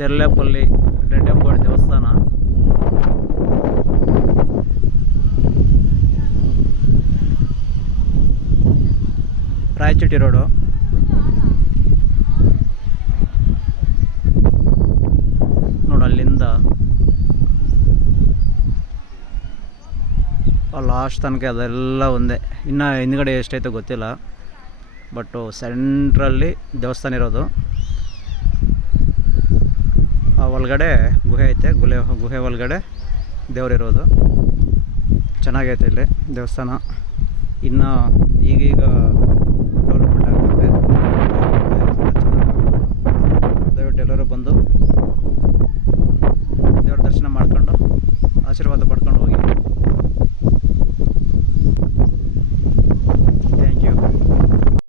ತೆರ್ಲೆಪಲ್ಲಿ ರೆಡ್ಡೆಂಬೋಡಿ ದೇವಸ್ಥಾನ. ರಾಯಚೂಟಿ ರೋಡು. ನೋಡು ಅಲ್ಲಿಂದ ಲಾಸ್ಟ್ ತನಕ ಅದೆಲ್ಲ ಒಂದೇ. ಇನ್ನು ಹಿಂದ್ಗಡೆ ಎಷ್ಟೈತೆ ಗೊತ್ತಿಲ್ಲ, ಬಟ್ಟು ಸೆಂಟ್ರಲ್ಲಿ ದೇವಸ್ಥಾನ ಇರೋದು. ಆ ಒಳಗಡೆ ಗುಹೆ ಐತೆ, ಗುಹೆ ಒಳಗಡೆ ದೇವರಿರೋದು. ಚೆನ್ನಾಗೈತೆ ಇಲ್ಲಿ ದೇವಸ್ಥಾನ. ಇನ್ನು ಈಗೀಗ ಡೆವಲಪ್ಮೆಂಟ್ ಆಗ್ತದೆ. ದಯವಿಟ್ಟು ಎಲ್ಲರೂ ಬಂದು ದೇವ್ರ ದರ್ಶನ ಮಾಡ್ಕೊಂಡು ಆಶೀರ್ವಾದ ಪಡ್ಕೊಂಡು